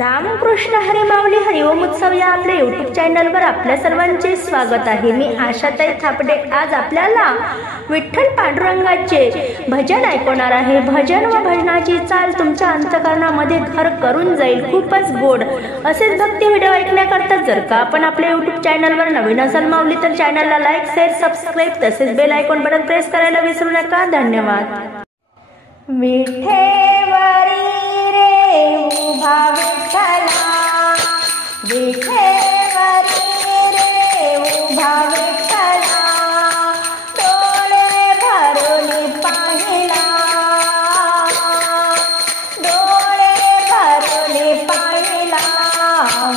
रामकृष्ण हरी माऊली हरिओम उत्सव या आपल्या यूट्यूब चॅनलवर आपल्या सर्वांचे स्वागत आहे। मी आशाताई थापडे आज आपल्याला विठ्ठल पांडुरंगाचे भजन ऐकवणार आहे। भजन व भजनाची चाल तुमच्या अंतःकरणामध्ये घर करून जाईल। खूपच गोड असेच भक्ती व्हिडिओ ऐकण्याकरता जर का आपण आपल्या यूट्यूब चॅनलवर नवीन असाल माऊली तर चॅनलला लाईक शेअर सबस्क्राईब तसेच बेल आयकॉन बटन प्रेस करायला विसरू नका। धन्यवाद। विठेवरी रे उभा विठ्ठला, विठेवरी रे उभा विठ्ठला, डोळे भरून पाहिला, डोळे भरून पाहिला,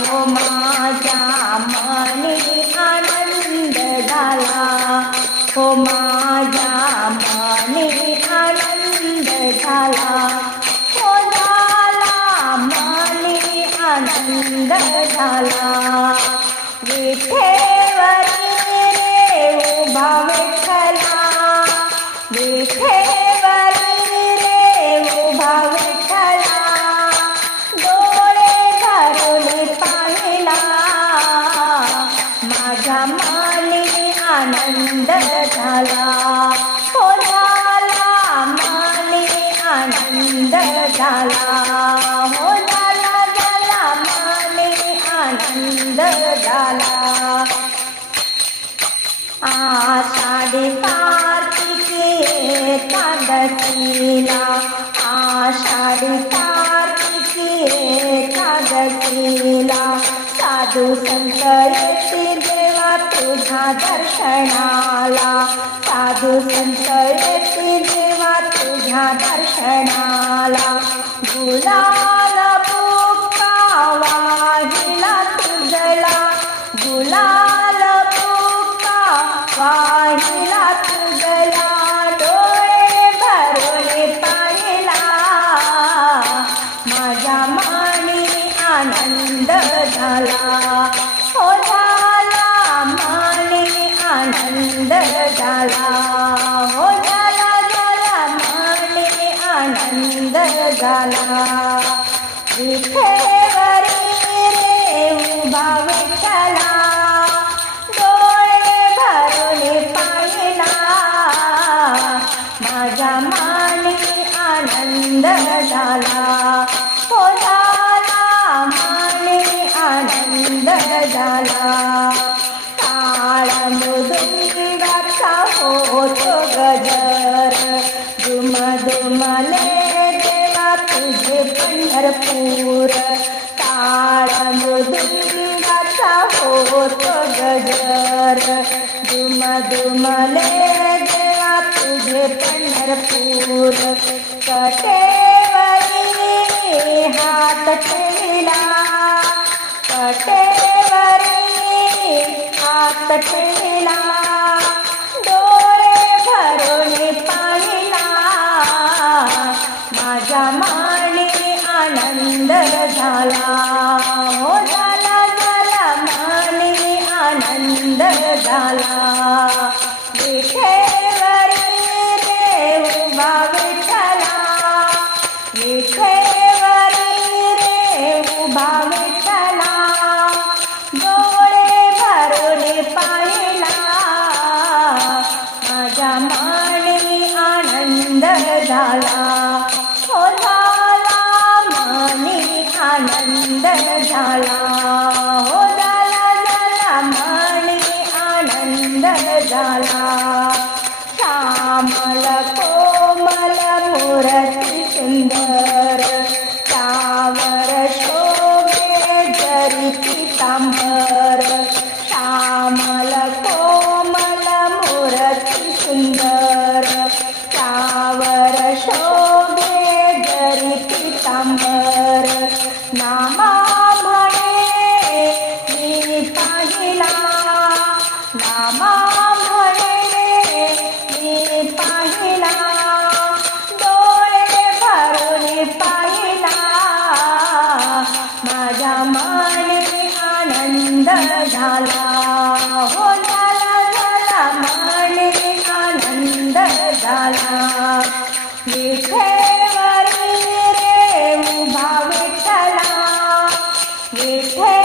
हो माझ्या मनी आनंद झाला, हो माझ्या मनी आनंद झाला, हो झाला मनी आनंद झाला। विठेवरी रे उभा विठ्ठला, विठेवरी रे उभा विठ्ठला, डोळे भरून पाहिला, माझ्या मनी आनंद झाला, हो झाला मनी आनंद झाला, हो झाला झाला मनी आनंद झाला। आषाढी कार्तिकी एकादशीला, आषाढी कार्तिकी एकादशीला, साधू संत येतील देवा तुझ्या दर्शनाला, साधू संत येतील देवा तुझ्या दर्शनाला, गुलाल बुक्का वाहिला तुझला, गुलाल बुक्का वाहिला तुझला, डोळे भरून पाहिला, माझ्या मनी आनंद झाला, हो झाला मनी आनंद झाला, हो झाला झाला मनी आनंद झाला। विठेवरी रे उभा विठ्ठला, डोळे भरून पाहिला, माझ्या मनी आनंद झाला, हो झाला मनी आनंद झाला। टाळ मृदुंगाचा होतो गजर, दुम दुमले देवा तुझे पंढरपूर, टाळ मृदुंगाचा होतो गजर, दुम दुमले देवा तुझे पंढरपूर, कटेवरी हात ठेविला, कटेवरी हात ठेविला, डोळे भरून पाहिला, माझ्या मनी आनंद झाला, हो झाला झाला मनी आनंद झाला। विठेवरी रे उभा विठ्ठला, विठेवरी रे उभा विठ्ठला, डोळे भरून पाहिला, माझ्या मनी आनंद झाला, हो झाला मनी आनंद झाला, हो झाला झाला मनी आनंद झाला। श्यामल कोमल मूर्ती सुंदर, त्यावर शोभे जरी पीतांबर, श्यामल कोमल मूर्ती सुंदर, त्यावर शोभे जरी पीतांबर, नामा म्हणे मी पाहिला, नामा म्हणे मी पाहिला, डोळे भरून पाहिला, माझ्या मनी आनंद झाला, हो झाला झाला मनी आनंद झाला। विठेवरी रे उभा विठ्ठला, विठ्ठल